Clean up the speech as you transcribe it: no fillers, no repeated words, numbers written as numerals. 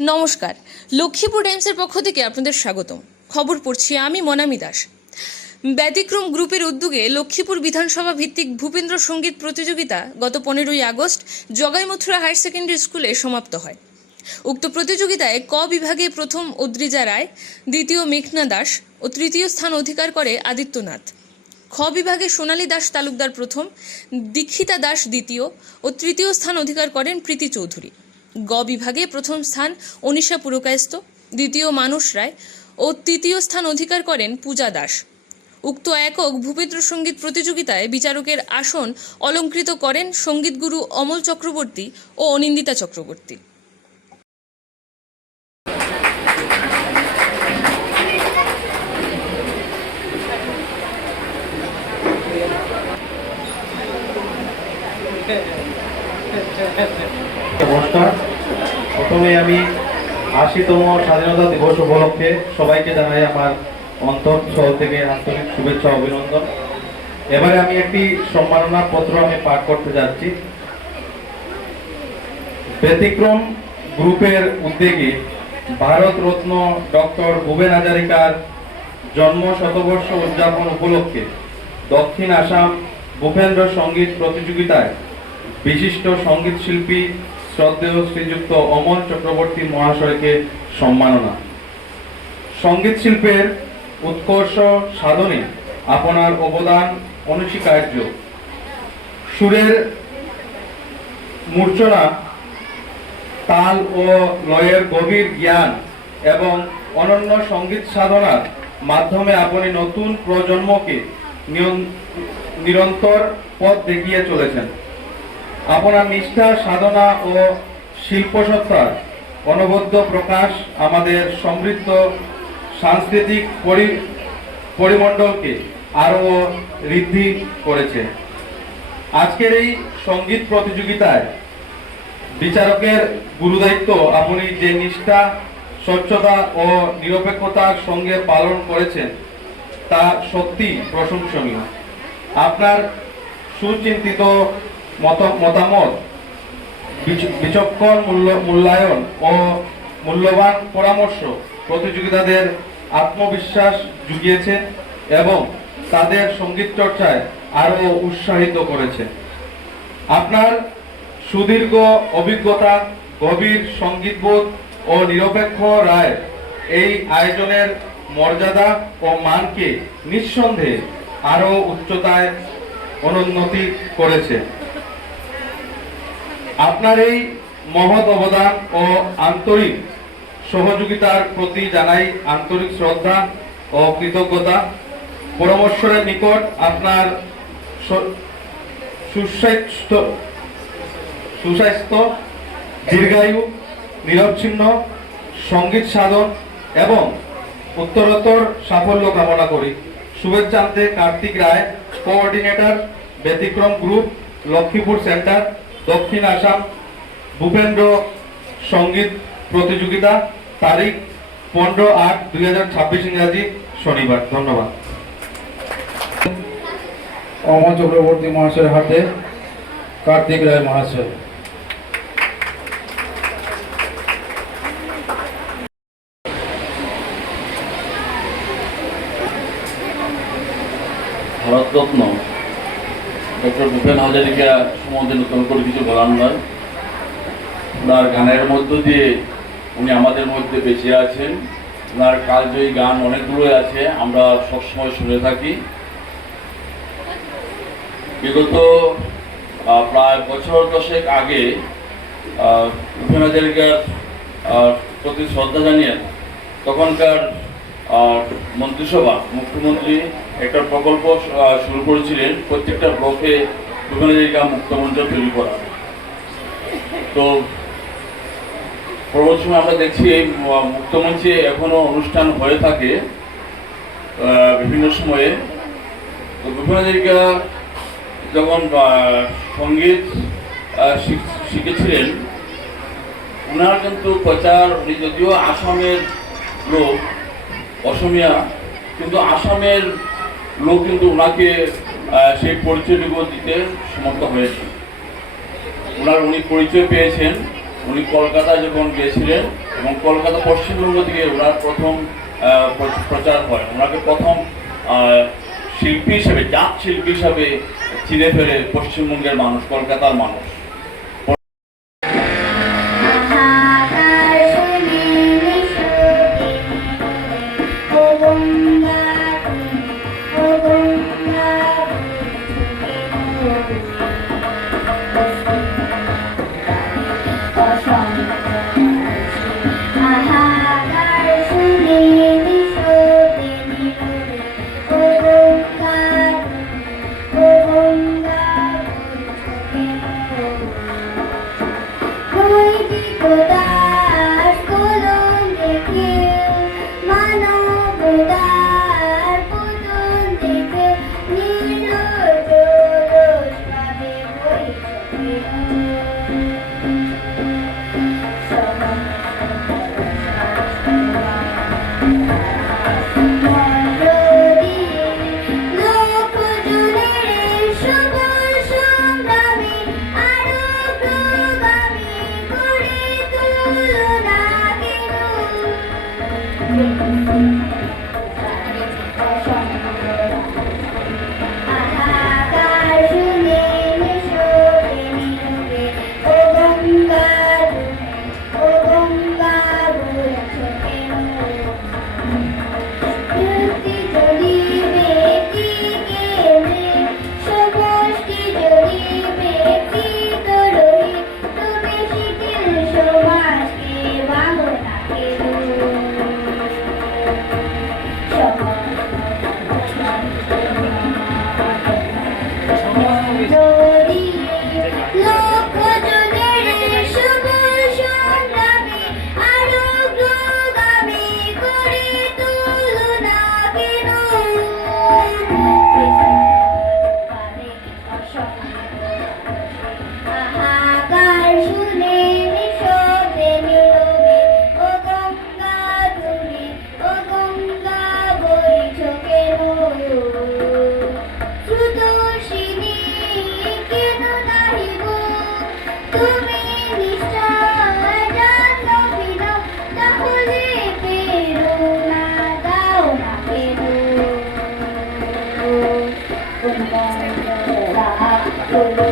নমস্কার, লক্ষ্মীপুর টাইমসের পক্ষ থেকে আপনাদের স্বাগতম। খবর পড়ছি আমি মনামি দাস। ব্যতিক্রম গ্রুপের উদ্যোগে লক্ষ্মীপুর বিধানসভা ভিত্তিক ভূপেন্দ্র সঙ্গীত প্রতিযোগিতা গত 15ই আগস্ট জগাইমথুরা হায়ার সেকেন্ডারি স্কুলে সমাপ্ত হয়। উক্ত প্রতিযোগিতায় ক বিভাগে প্রথম অদ্রিজা রায়, দ্বিতীয় মেঘনা দাস ও তৃতীয় স্থান অধিকার করে আদিত্যনাথ। খ বিভাগে সোনালী দাস তালুকদার প্রথম, দীক্ষিতা দাস দ্বিতীয় ও তৃতীয় স্থান অধিকার করেন প্রীতি চৌধুরী। গ বিভাগে প্রথম স্থান অনিশা পুরকায়স্থ, দ্বিতীয় মানস রায় ও তৃতীয় স্থান অধিকার করেন পূজা দাস। উক্ত একক ভূপেন্দ্র সঙ্গীত প্রতিযোগিতায় বিচারকের আসন অলঙ্কৃত করেন সঙ্গীতগুরু অমল চক্রবর্তী ও অনিন্দিতা চক্রবর্তী। নমস্কার। প্রথমে আমি ৮০তম স্বাধীনতা দিবস উপলক্ষে সবাইকে জানাই আমার অন্তঃস্থল থেকে আন্তরিক শুভেচ্ছা অভিনন্দন। এবারে আমি একটি সম্মাননা পত্র পাঠ করতে যাচ্ছি। ব্যতিক্রম গ্রুপের উদ্যোগে ভারত রত্ন ডক্টর ভূপেন হাজারিকার জন্ম শতবর্ষ উদযাপন উপলক্ষে দক্ষিণ আসাম ভূপেন্দ্র সঙ্গীত প্রতিযোগিতায় বিশিষ্ট সঙ্গীত শিল্পী শ্রদ্ধেয় শ্রীযুক্ত অমল চক্রবর্তী মহাশয়কে সম্মাননা। সঙ্গীত শিল্পের উৎকর্ষ সাধনে আপনার অবদান অনস্বীকার্য। সুরের মূর্ছনা, তাল ও লয়ের গভীর জ্ঞান এবং অনন্য সঙ্গীত সাধনার মাধ্যমে আপনি নতুন প্রজন্মকে নিরন্তর পথ দেখিয়ে চলেছেন। আপনার নিষ্ঠা, সাধনা ও শিল্পসত্তার অনবদ্য প্রকাশ আমাদের সমৃদ্ধ সাংস্কৃতিক পরিমণ্ডলকে আরও বৃদ্ধি করেছে। আজকের এই সঙ্গীত প্রতিযোগিতায় বিচারকের গুরুদায়িত্ব আপনি যে নিষ্ঠা, স্বচ্ছতা ও নিরপেক্ষতার সঙ্গে পালন করেছেন তা সত্যি প্রশংসনীয়। আপনার সুচিন্তিত মতামত, বিচক্ষণ মূল্যায়ন ও মূল্যবান পরামর্শ প্রতিযোগিতাদের আত্মবিশ্বাস জুগিয়েছে এবং তাদের সঙ্গীত চর্চায় আরও উৎসাহিত করেছে। আপনার সুদীর্ঘ অভিজ্ঞতা, গভীর সঙ্গীতবোধ ও নিরপেক্ষ রায় এই আয়োজনের মর্যাদা ও মানকে নিঃসন্দেহে আরও উচ্চতায় অনুন্নতি করেছে। আপনার এই মহৎ অবদান ও আন্তরিক সহযোগিতার প্রতি জানাই আন্তরিক শ্রদ্ধা ও কৃতজ্ঞতা। পরমেশ্বরের নিকট আপনার সুস্বাস্থ্য, দীর্ঘায়ু, নিরবচ্ছিন্ন সঙ্গীত সাধন এবং উত্তরোত্তর সাফল্য কামনা করি। শুভেচ্ছান্তে কার্তিক রায়, কোঅর্ডিনেটর, ব্যতিক্রম গ্রুপ, লক্ষ্মীপুর সেন্টার, দক্ষিণ আসাম ভূপেন্দ্র সঙ্গীত প্রতিযোগিতা, তারিখ 15/8/2026 ইংরাজি, শনিবার। ধন্যবাদ। অমল চক্রবর্তী মহাশয়ের হাতে কার্তিক রায় মহাশয়। ভারতরত্ন ডক্টর ভূপেন হাজারিকা সম্বন্ধে নতুন করে কিছু বলার নয়। ওনার গানের মধ্য দিয়ে উনি আমাদের মধ্যে বেঁচে আছেন। ওনার কালজয়ী গান অনেকগুলোই আছে, আমরা সবসময় শুনে থাকি। বিগত প্রায় বছর দশেক আগে ভূপেন হাজারিকার প্রতি শ্রদ্ধা জানিয়ে তখনকার মন্ত্রিসভা, মুখ্যমন্ত্রী একটা প্রকল্প শুরু করেছিলেন প্রত্যেকটা ব্লকে ভূপেন হাজারিকা মুক্তমঞ্চ তৈরি করা। তো পরবর্তী সময় আমরা দেখছি এই মুক্তমঞ্চে এখনো অনুষ্ঠান হয়ে থাকে বিভিন্ন সময়ে। তো ভূপেন হাজারিকা যখন সঙ্গীত শিখেছিলেন, ওনার কিন্তু প্রচার, উনি যদিও আসামের লোক, অসমিয়া, কিন্তু আসামের লোক কিন্তু ওনাকে সেই পরিচয়টুকু দিতে সমর্থ হয়েছে। উনি পরিচয় পেয়েছেন উনি কলকাতায় যখন গিয়েছিলেন এবং কলকাতা পশ্চিমবঙ্গ থেকে ওনার প্রথম প্রচার হয়, ওনাকে প্রথম শিল্পী হিসেবে, জাত শিল্পী হিসাবে চিনে ফেলে পশ্চিমবঙ্গের মানুষ, কলকাতার মানুষ। Thank you.